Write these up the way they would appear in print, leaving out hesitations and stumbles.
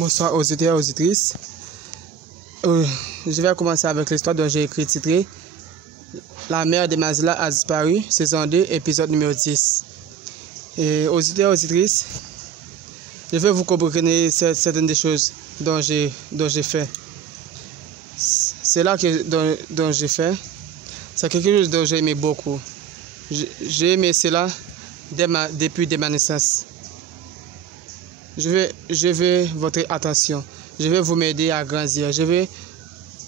Bonsoir aux auditeurs et aux auditrices. Je vais commencer avec l'histoire dont j'ai écrit titré La mère de Mazila a disparu, saison 2, épisode numéro 10. Et aux auditeurs et aux auditrices, je vais vous comprendre certaines des choses dont j'ai fait. C'est là dont j'ai fait. C'est quelque chose dont j'ai aimé beaucoup. J'ai aimé cela depuis ma naissance. Je veux votre attention. Je vais vous m'aider à grandir. Je vais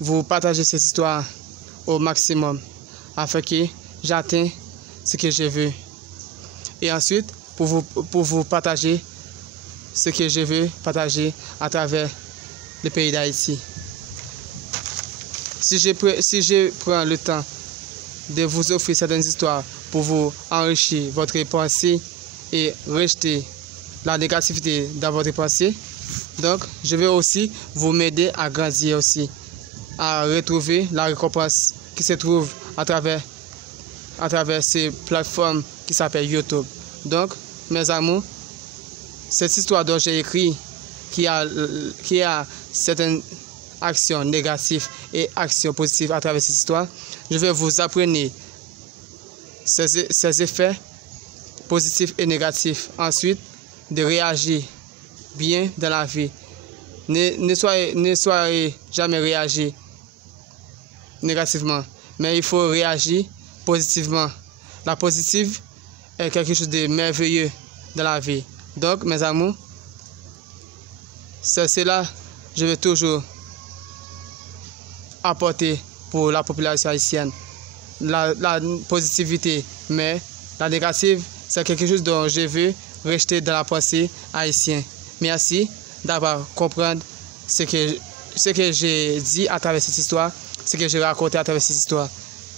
vous partager cette histoire au maximum afin que j'atteigne ce que je veux. Et ensuite, pour vous partager ce que je veux partager à travers le pays d'Haïti. Si je prends le temps de vous offrir certaines histoires pour vous enrichir votre pensée et rejeter la négativité dans votre pensée, donc je vais aussi vous m'aider à grandir aussi, à retrouver la récompense qui se trouve à travers ces plateformes qui s'appellent YouTube. Donc, mes amours, cette histoire dont j'ai écrit, qui a certaines actions négatives et actions positives à travers cette histoire, je vais vous apprendre ces effets positifs et négatifs. Ensuite, de réagir bien dans la vie. Ne soyez jamais réagir négativement, mais il faut réagir positivement. La positive est quelque chose de merveilleux dans la vie. Donc, mes amours, c'est cela que je vais toujours apporter pour la population haïtienne. La positivité, mais la négative, c'est quelque chose dont je veux rejeter dans la pensée haïtienne. Merci d'avoir compris ce que j'ai dit à travers cette histoire, ce que j'ai raconté à travers cette histoire.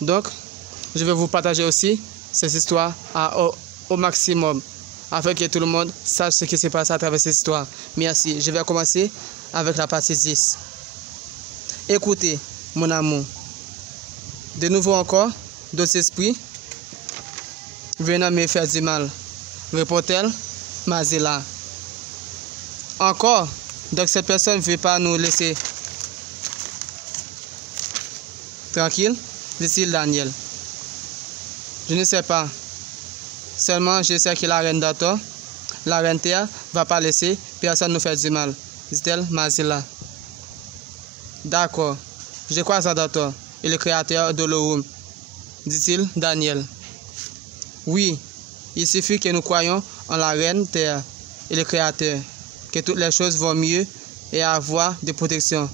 Donc, je vais vous partager aussi cette histoire au maximum, afin que tout le monde sache ce qui se passe à travers cette histoire. Merci. Je vais commencer avec la partie 10. Écoutez, mon amour. De nouveau encore, d'autres esprits venant me faire du mal. Répond-elle, Mazila. Encore, donc cette personne ne veut pas nous laisser tranquille, dit-il Daniel. Je ne sais pas. Seulement, je sais que la reine d'Ator, la reine Terre, va pas laisser personne nous faire du mal, dit-elle Mazila. D'accord, je crois à Dator et le créateur de l'Orum, dit-il Daniel. Oui. Il suffit que nous croyions en la reine Terre et le Créateur, que toutes les choses vont mieux et avoir de protection.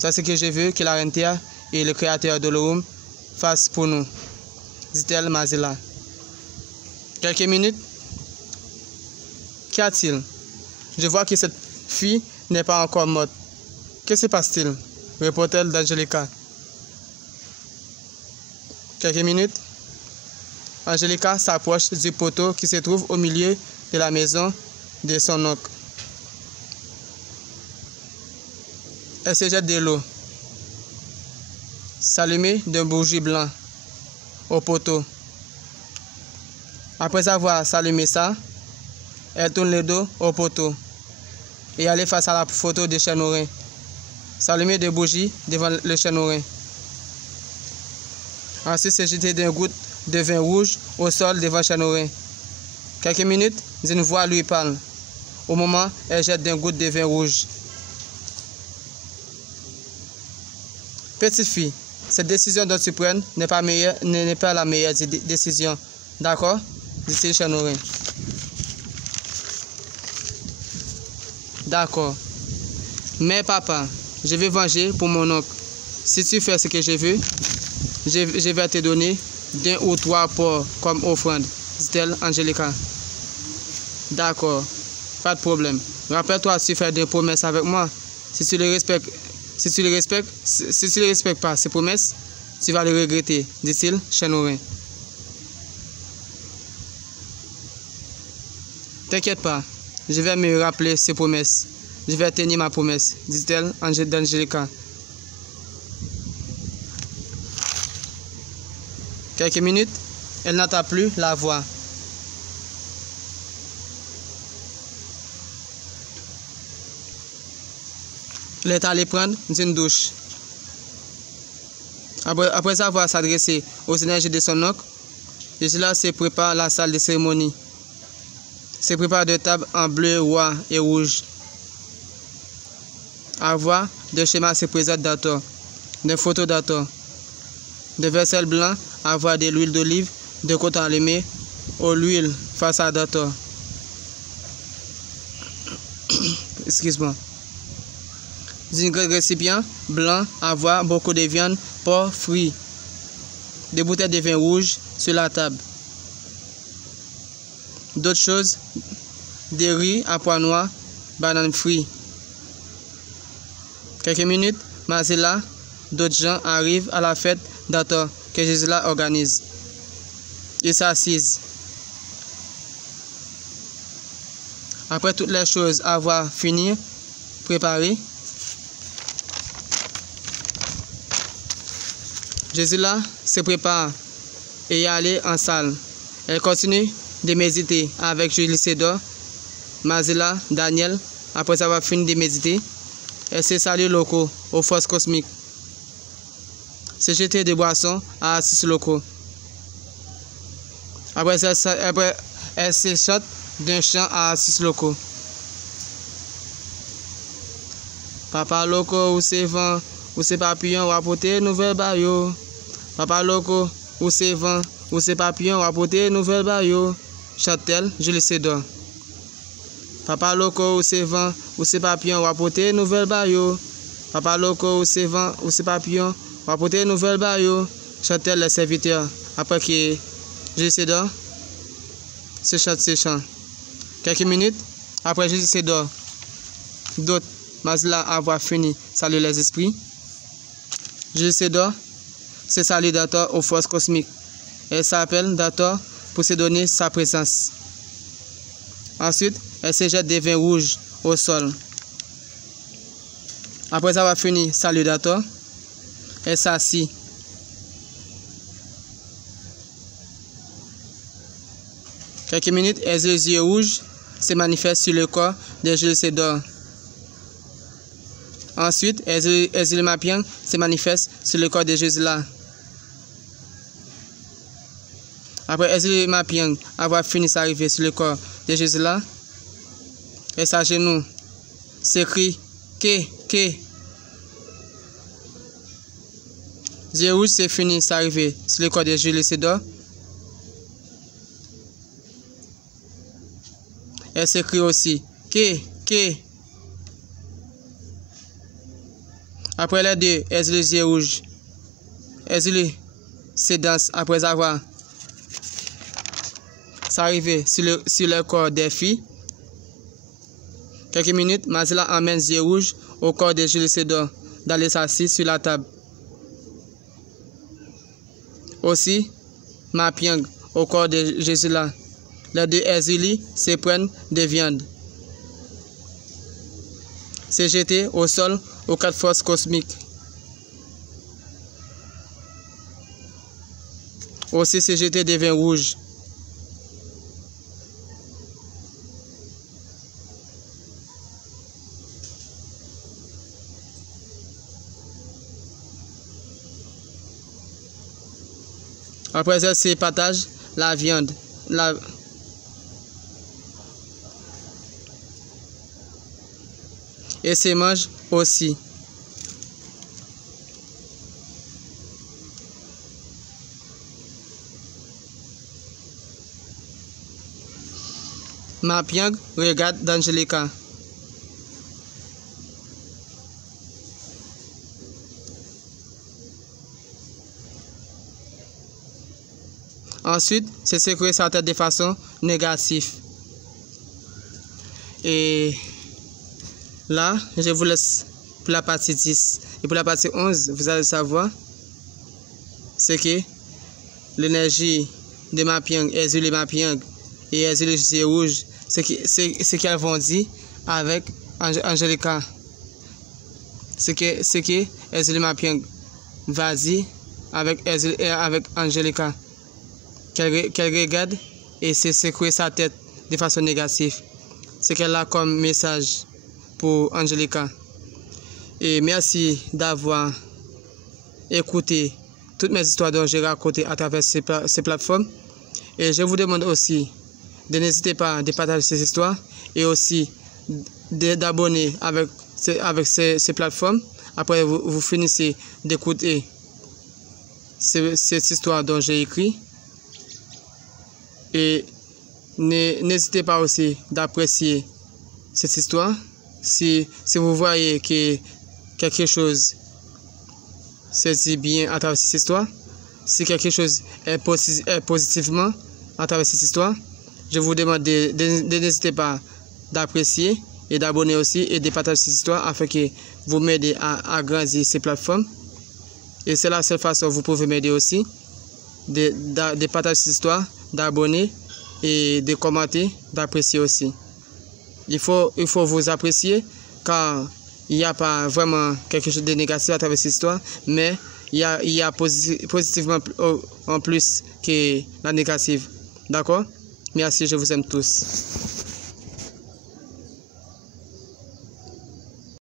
C'est ce que je veux que la reine Terre et le Créateur de l'Orum fassent pour nous, dit-elle Mazila. Quelques minutes. Qu'y a-t-il? Je vois que cette fille n'est pas encore morte. Que se passe-t-il? Répond-elle d'Angelica. Quelques minutes. Angelica s'approche du poteau qui se trouve au milieu de la maison de son oncle. Elle se jette de l'eau, s'allumer d'un bougie blanc au poteau. Après avoir s'allumé ça, elle tourne le dos au poteau et aller face à la photo de Chénorin. S'allumer des bougies devant le Chénorin. Ensuite, se jeter d'un goutte de vin rouge au sol devant Chénorin. Quelques minutes, une voix lui parle. Au moment, elle jette d'un goutte de vin rouge. Petite fille, cette décision dont tu prends n'est pas la meilleure décision. D'accord? Dit Chénorin. D'accord. Mais papa, je vais venger pour mon oncle. Si tu fais ce que je veux, je vais te donner 2 ou 3 porcs comme offrande, dit-elle Angelica. D'accord, pas de problème. Rappelle-toi, tu fais des promesses avec moi. Si tu les respectes pas, ces promesses, tu vas les regretter, dit-il Chénorin. T'inquiète pas, je vais me rappeler ces promesses. Je vais tenir ma promesse, dit-elle Angelica. Quelques minutes, elle n'entend plus la voix. Elle est allée prendre une douche. Après avoir s'adressé aux énergies de son oncle, Jésus là se prépare la salle de cérémonie. Se prépare de table en bleu, roi et rouge. À voir, de schémas se présentent d'Ator, de photos d'Ator, de vaisselle blanc, à voir de l'huile d'olive, de coton allumé, au l'huile face à d'Ator. Excuse-moi. Dans un grand récipient blanc, à voir beaucoup de viande, porc, fruits, des bouteilles de vin rouge sur la table. D'autres choses, des riz à pois noirs, bananes fruits. Quelques minutes, Mazela, d'autres gens arrivent à la fête d'Ator que Jésus là organise. Ils s'assisent. Après toutes les choses avoir fini, préparées, Jésus là se prépare et y aller en salle. Elle continue de méditer avec Julie Cédor, Mazela, Daniel. Après avoir fini de méditer, elle se salue locaux aux forces cosmiques. Se jeter de boissons à artistes locaux. Après elle se chante d'un chant à artistes locaux. Papa loco ou c'est vent, ou c'est papillon, ou apporter nouvelle bayo. Papa loco ou c'est vent, ou c'est papillon, ou apporter nouvelle bayo. Chante-t-elle, Julie Cédor. Papa loco ou c'est vent, ou c'est papillon, ou apporter nouvelle bayo. Papa loco ou c'est vent, ou c'est papillon, ou apporter nouvelle bayo. Chante-t-elle les serviteurs. Après que Julie Cédor se chante ce chant. Quelques minutes après Julie Cédor, d'autres Mazela avoir fini saluer les esprits. Julie Cédor se salue d'Ator aux forces cosmiques. Elle s'appelle d'Ator pour se donner sa présence. Ensuite, elle se jette des vins rouges au sol. Après avoir fini salut d'Ator, elle s'assit. Quelques minutes, les yeux rouges se manifestent sur le corps de Julie Cédor. Ensuite, Ezili Mapiang se manifeste sur le corps de Jésus là. Après Ezili Mapiang avoir fini d'arriver sur le corps de Jésus là, elle s'agenouille, s'écrie que. Yeux rouges c'est fini d'arriver sur le corps de Julie Cédor. Elle s'écrit aussi que. Après les deux, les yeux rouges. Ezili se danse après avoir arrivé sur le corps des filles. Quelques minutes, Mazela emmène yeux rouges au corps de Julie Cédor d'aller s'asseoir sur la table. Aussi, Mapiang au corps de Jésus là. Les deux Ezili se prennent de viande. Se jeter au sol aux quatre forces cosmiques. Aussi se jeter des vins rouges. Après ça, se partage la viande. Et se mange aussi. Mapiang regarde d'Angelica. Ensuite, c'est secouer sa tête de façon négative. Et là, je vous laisse pour la partie 10. Et pour la partie 11, vous allez savoir, c'est que l'énergie de Mapiang, Ezili Mapiang et Ezili Rouge, c'est ce qu'elles vont dire avec Angelica. C'est que Ezili Mapiang va dire avec Angelica. Qu'elle regarde et se secouer sa tête de façon négative. C'est qu'elle a comme message pour Angelica. Et merci d'avoir écouté toutes mes histoires dont j'ai racontées à travers ces plateformes. Et je vous demande aussi de n'hésiter pas de partager ces histoires et aussi d'abonner avec ces plateformes. Après, vous finissez d'écouter cette histoire dont j'ai écrit. Et n'hésitez pas aussi d'apprécier cette histoire. Si vous voyez que quelque chose se dit bien à travers cette histoire, si quelque chose est positivement à travers cette histoire, je vous demande de n'hésiter pas d'apprécier et d'abonner aussi et de partager cette histoire afin que vous m'aidez à grandir ces plateformes. Et c'est la seule façon vous pouvez m'aider aussi de partager cette histoire, d'abonner et de commenter, d'apprécier aussi. Il faut vous apprécier car il n'y a pas vraiment quelque chose de négatif à travers cette histoire, mais il y a positivement en plus que la négative. D'accord? Merci, je vous aime tous.